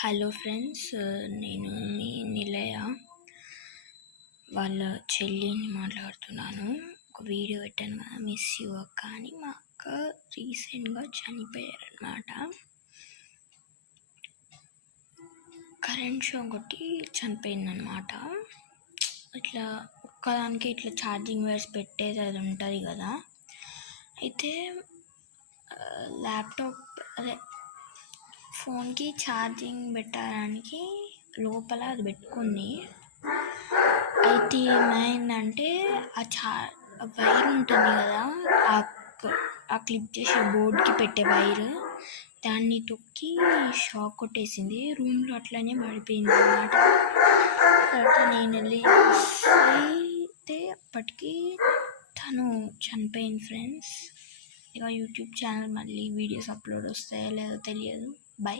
Hello friends, నేను మీ నిలయ వాళ్ళ చెల్లిని మాట్లాడుతున్నాను. ఒక వీడియో పెట్టాను కదా, మిస్ యూ అక్క అని. మా అక్క రీసెంట్గా చనిపోయారనమాట. కరెంట్ షాక్ కొట్టి చనిపోయిందనమాట. ఇట్లా ఒక్కదానికి ఇట్లా ఛార్జింగ్ వైర్స్ పెట్టేది అది ఉంటుంది కదా, అయితే ల్యాప్టాప్ ఫోన్కి ఛార్జింగ్ పెట్టడానికి లోపల అది పెట్టుకుంది. అయితే ఏమైందంటే ఆ వైర్ ఉంటుంది కదా, ఆ క్లిప్ చేసే బోర్డ్కి పెట్టే వైర్, దాన్ని తొక్కి షాక్ కొట్టేసింది. రూమ్లో అట్లనే పడిపోయింది అన్నమాట. తర్వాత నేను వెళ్ళి అయితే అప్పటికి తను చనిపోయింది ఫ్రెండ్స్. ఇక యూట్యూబ్ ఛానల్ మళ్ళీ వీడియోస్ అప్లోడ్ వస్తాయో లేదో తెలియదు. బై.